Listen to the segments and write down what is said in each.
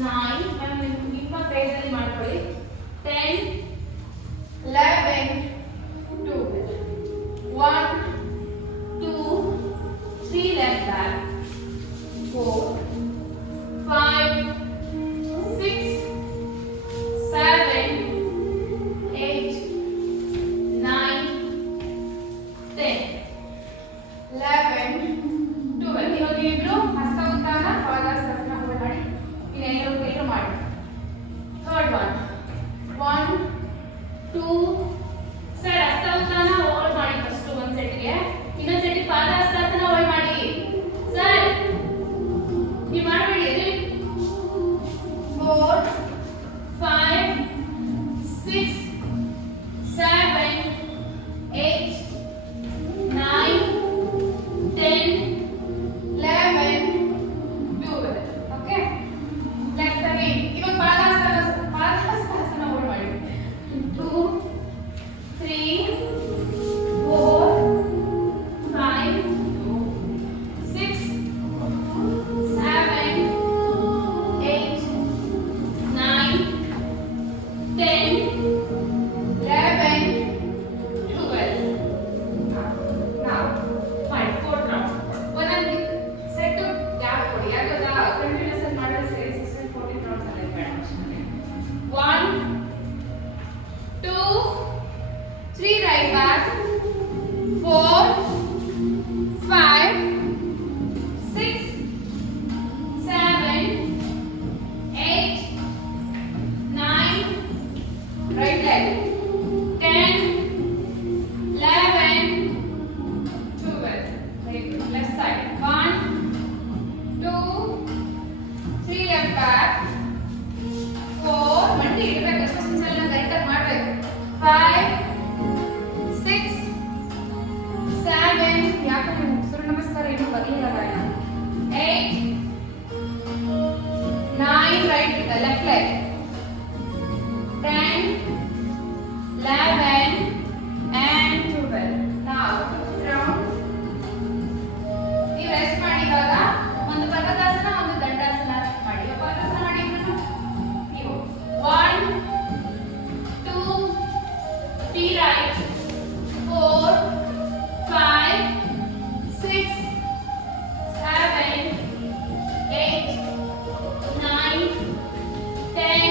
9 ನಿಮ್ಮ ಪೇಜಲ್ಲಿ ಮಾಡ್ಕೊಳ್ಳಿ 10 11 12 1 2 3 left back 4 5 6 7 8 9 10 11 12 ಇವಾಗ ಇಬ್ರು ಹಸ್ತವತ್ತಾನ ಪಾದಾಸನ ಮಾಡಿ ಇನ್ನೇನು ಕೈರು ಮಾಡಿ ಥರ್ಡ್ ಒನ್ 1 2 ಸರ್ ಹಸ್ತವತ್ತಾನ ಹೋಲ್ಡ್ ಮಾಡಿ ಫಸ್ಟ್ ಒಂದು ಸೆಟ್ಗೆ ಇನ್ನೊಂದು ಸೆಟ್ಗೆ ಪಾದಾಸನ ಹೋಲ್ಡ್ ಮಾಡಿ ಸರ್ ನೀವು ಮಾಡಬೇಡಿ 4 5 6 7 8 9 10 11 12 ಓಕೆ ಲೆಫ್ಟ್ ಅಗೇನ್ ಇವಾಗ ಪಾದಾಸನ ಹೋಲ್ಡ್ ಮಾಡಿ 2 3 4 5 6 7 8 9 10 11 12 now ಮಾಡಿ 4 round ಒಂದೊಂದು ಸೆಟ್ ಗ್ಯಾಪ್ ಕೊಡಿ ಯಾಕಂದ್ರೆ ಕಂಟಿನ್ಯೂಸ್ ಆಗಿ ಮಾಡಿದ್ರೆ ಸರಿ 16 14 ರೌಂಡ್ಸ್ ಅಲ್ಲ ಬೇಡ 1 2 3 right back 4 5 6 7 8 9 right leg 10 11 12 very good left side 1 2 3 left back 4 ಮಂಡಿ ಇಡಬೇಕು ಎಕ್ಸರ್ಸೈಸ್ ಎಲ್ಲ ಕರೆಕ್ಟ್ ಆಗಿ ಮಾಡಬೇಕು 5 6 7 ಯಾಕಂದ್ರೆ ಸೂರ್ಯ ನಮಸ್ಕಾರ ಇನ್ನೂ ಬರಲಿಲ್ಲ ಗಾಯ 8 9 right with the left leg 10 11 and 12 now round ನೀವು ರೆಸ್ಟ್ ಮಾಡಿ ಇವಾಗ ಒಂದು ಪರ್ವತಾಸನ ಒಂದು ದಂಡಾಸನ ಮಾಡಿ ಪರ್ವತಾಸನ ಮಾಡಿ ನೀವು 1 2 3 right 4 5 6 7 8 9 10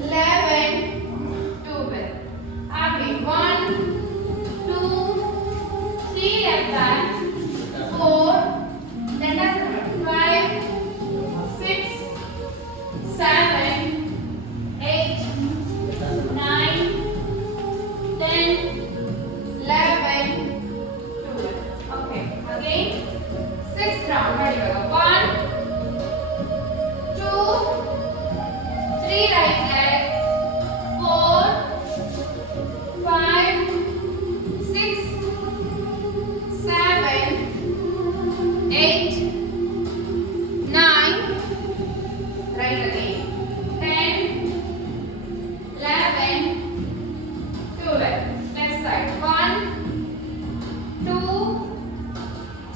11 12 ಆಗ್ಲಿ 1 2 3 left back 4 ದಂಡಾಸನ 5 6 7 8 9 10 11 12 okay again 6th round ready 1 2 3 right leg 4 5 6 7 8 9 right again 10 11 12 left side 1 2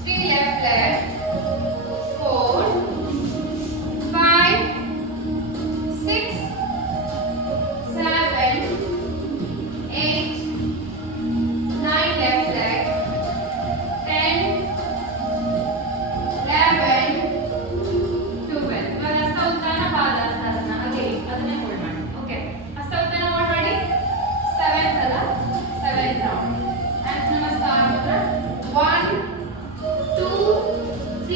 3 left leg 4 5 6 7 8 9 left leg 10 11 12 ಇವಾಗ ಹಸ್ತವತ್ತಾನ ಪಾದಾಸನ again ಅದನ್ನೇ ಹೋಲ್ಡ್ ಮಾಡಿ ಓಕೆ ಹಸ್ತವತ್ತಾನ ಹೋಲ್ಡ್ ಮಾಡಿ 7th ಅಲ್ಲ 7th round and ನಮಸ್ಕಾರ ಮಾತ್ರ 1 2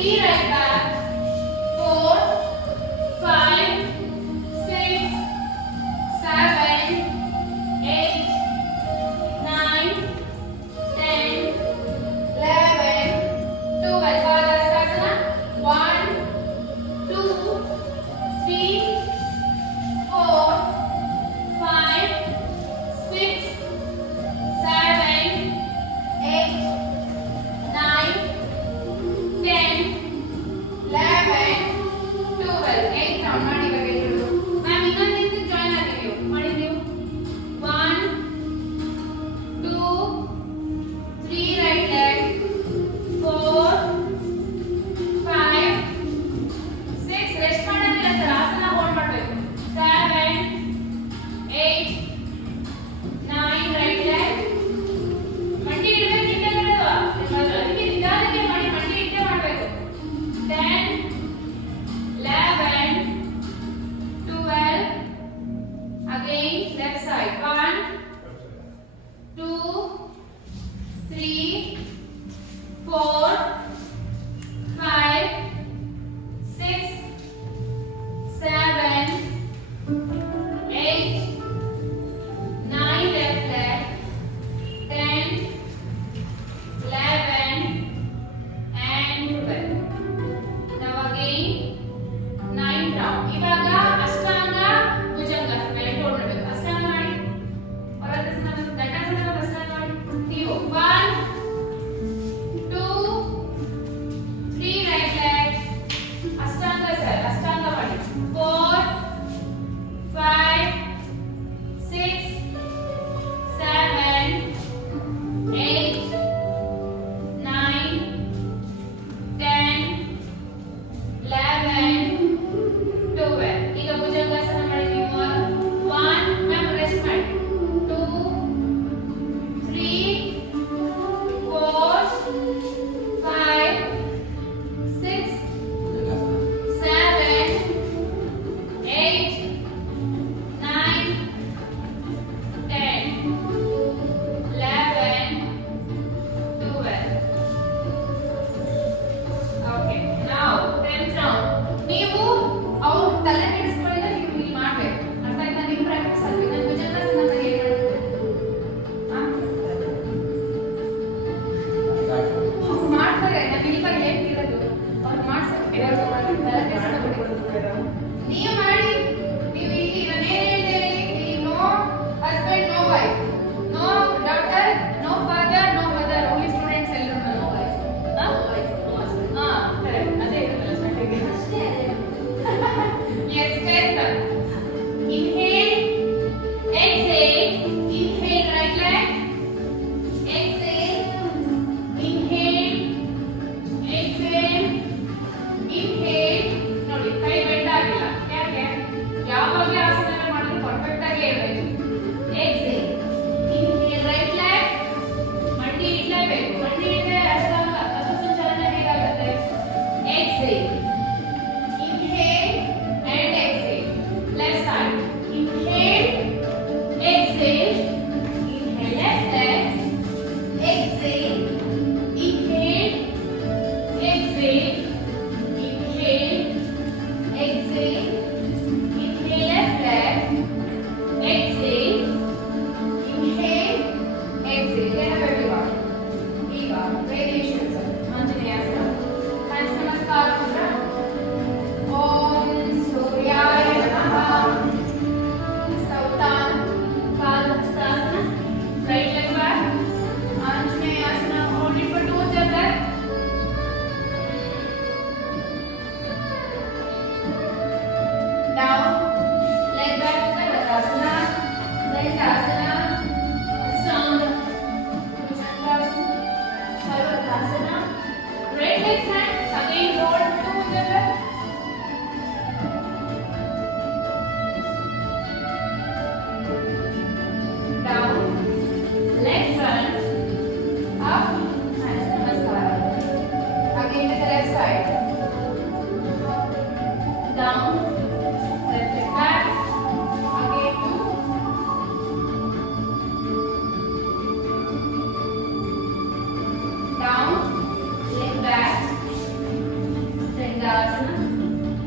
ಭುಜಂಗಾಸನ,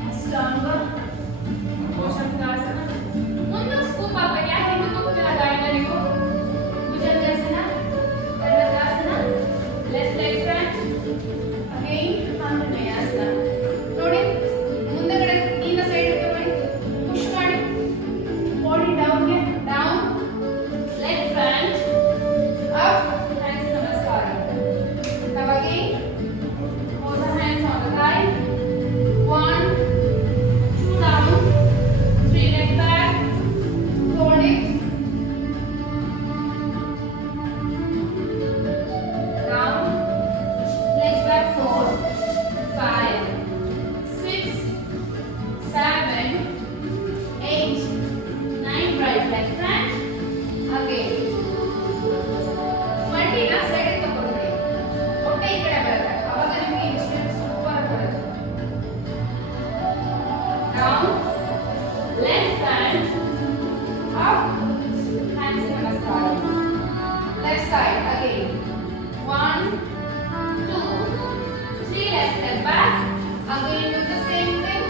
ಅಷ್ಟಾಂಗ ಭುಜಂಗಾಸನ. ಮುಂದೆ ಸ್ಕೂಪ್ ಆಗ್ಬೇಕು. ಯಾಕೆ ಹಿಂದೆ ಹೋಗ್ತೀರಾ ಗಾಯಗಳಿಗೂ? ಭುಜಂಗಾಸನ, ಪರ್ವತಾಸನ, ಲೆಫ್ಟ್ ಲೆಗ್ ಫ್ರಂಟ್, ಅಗೈನ್ ಆಂಜನೇಯಾಸನ. ನೋಡಿ ಮುಂದೆಗಡೆ ನೀನ ಸೈಡ್ ಮಾಡಿ ಪುಷ್ ಮಾಡಿ ಬಾಡಿ ಡೌನ್ಗೆ down, leg front up, hands ನಮಸ್ಕಾರ. Now again, hold the hands on the thigh. 1, 2 down, 3 leg back, hold it. Down, leg back 4, 5, 6, 7, 8, 9, right leg front. Again. ಮಲ್ಟಿನ side ತಗೊಂಡ್ಬಿಡಿ. ಹೊಟ್ಟೆ ಈ ಕಡೆ ಬರುತ್ತೆ. ಅವಾಗ ನಿಮಗೆ ಇನ್ಸ್ಟೆಂಟ್ ಸೂಪರ್ ಬರುತ್ತೆ. Down, left hand up, hands ನಮಸ್ಕಾರ. Left side again 1, 2, 3 left leg back. Again do the same thing.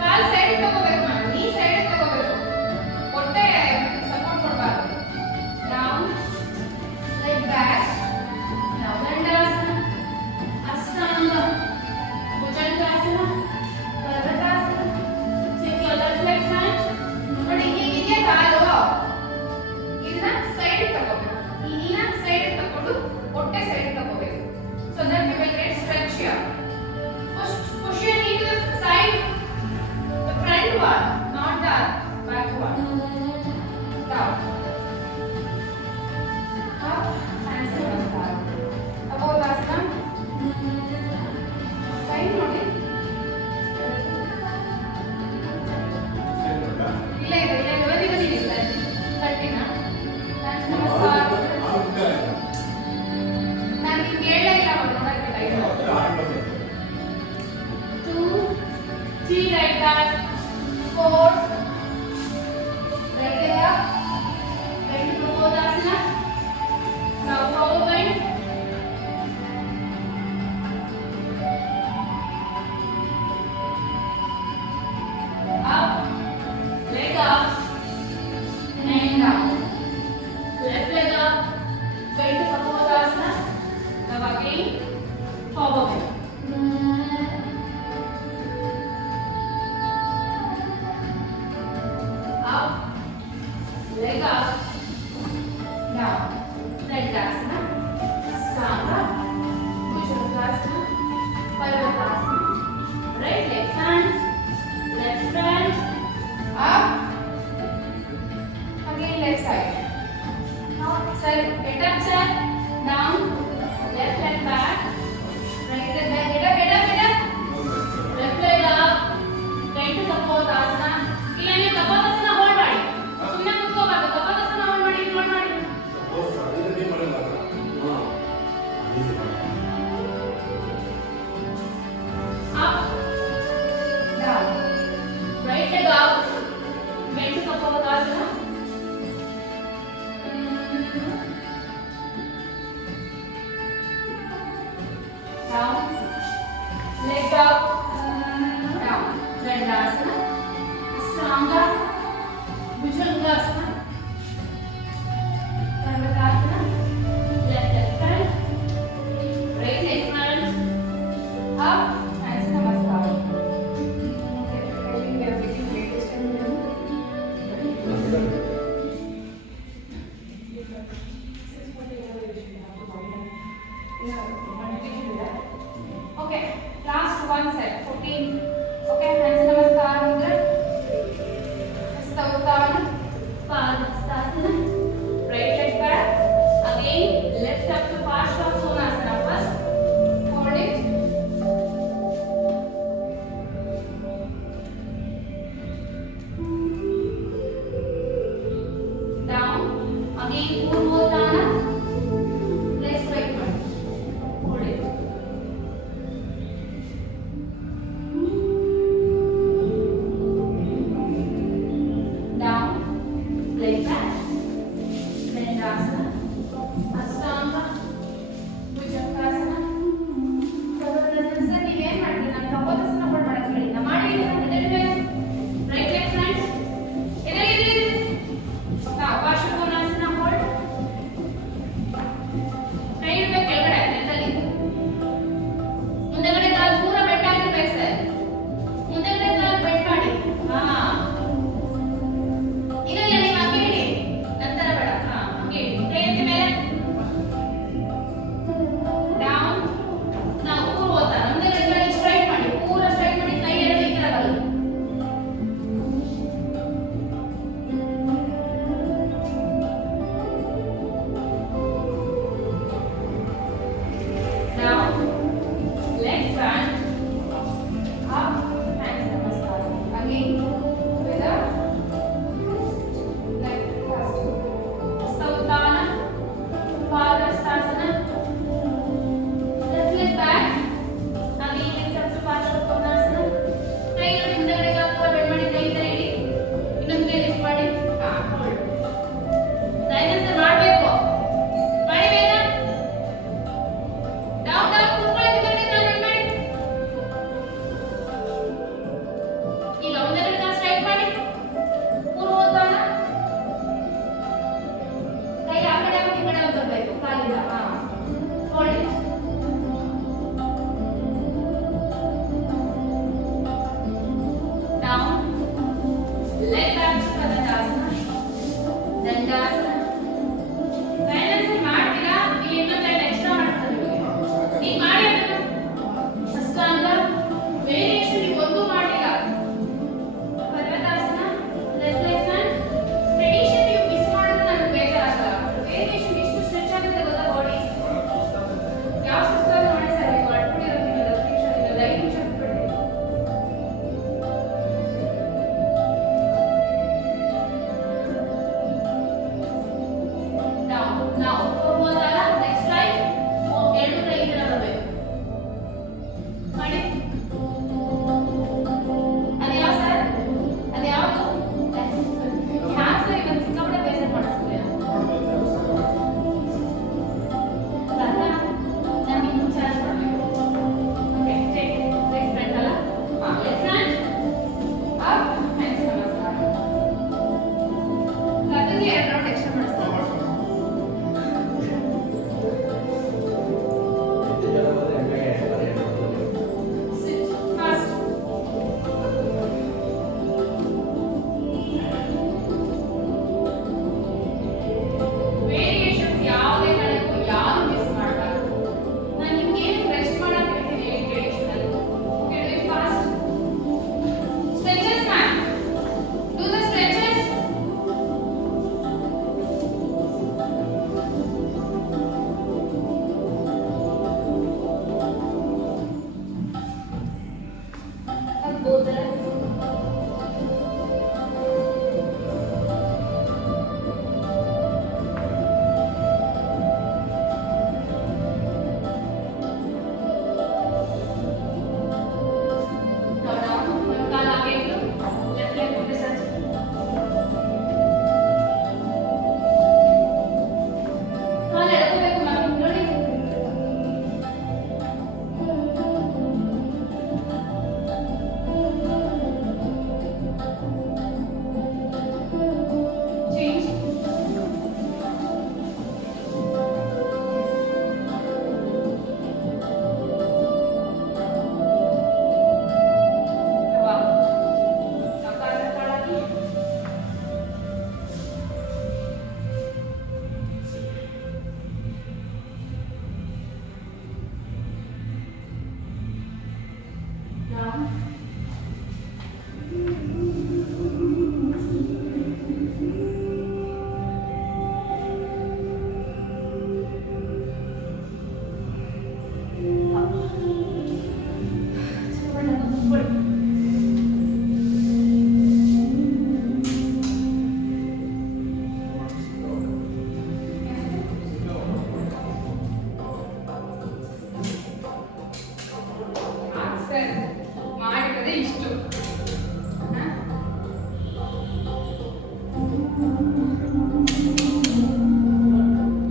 ಕಾಲ್ ಸೈಡ್ ತಗೋಬೇಕು ಮಾಡಿ, ನೀ ಸೈಡ್ ತಗೋಬೇಕು. ಹೊಟ್ಟೆ ಸಪೋರ್ಟ್ ಕೊಡಬಾರ್ದು. Down, leg back. Now ದಂಡಾಸನ, ಅಷ್ಟಾಂಗ ಭುಜಂಗಾಸನ, ಪರ್ವತಾಸನ. Take your left leg front. ನೋಡಿ ಹೀಗಿದೆ ಕಾಲು. ಇದನ್ನ ಸೈಡ್ ತಗೋಬೇಕು. ಈ ನೀನ ಸೈಡ್ ತಗೊಂಡು ಹೊಟ್ಟೆ ಸೈಡ್ ತಗೋಬೇಕು. So that we will get stretch here. Push your knee to the side. The front one, not the back one. Down. Up, hands namaskar. Abodasana. Side ನೋಡಿ. ಇಲ್ಲ ಬದಿ ಇಲ್ಲ. ಕಟ್ಟಿನ. Hands namaskar. ನಾನು ನಿಮ್ಗೆ ಹೇಳೇ ಇಲ್ಲ ಅವ್ರು ನೋಡಕ್ಕಿಲ್ಲ. 2, 3 right back, 4, right leg up, right to Bodhasana. Now forward bend. Up, leg up, and down. Left leg up, bend to Bodhasana. Now again, forward bend. Up, leg up, down. Dandasana, Ashtanga, Bhujangasana, Parvatasana. Right leg front, left front, up. Again left side. Sir, get up sir. Down, left leg back, right leg back. Get up. Left leg up, bend to Kapodasana. ಇಲ್ಲ ನೀವು ಕಪಾಲಸನ ಹೋಲ್ಡ್ ಮಾಡಿ. ಸುಮ್ಮನೆ ಕೂತ್ಕೋಬಾರ್ದು. ಕಪಾಲಸನ ಹೋಲ್ಡ್ ಮಾಡಿ. Up, down, right leg up, bend to Kapodasana. Down, leg up, down, Dandasana, Ashtanga, Bhujangasana, Parvatasana, left leg front, right leg front, up, hands namaskar. Okay, I think we are getting latest and new. Okay, last one set, 14. Okay, hands namaskar. Hasta Uttan, Pad.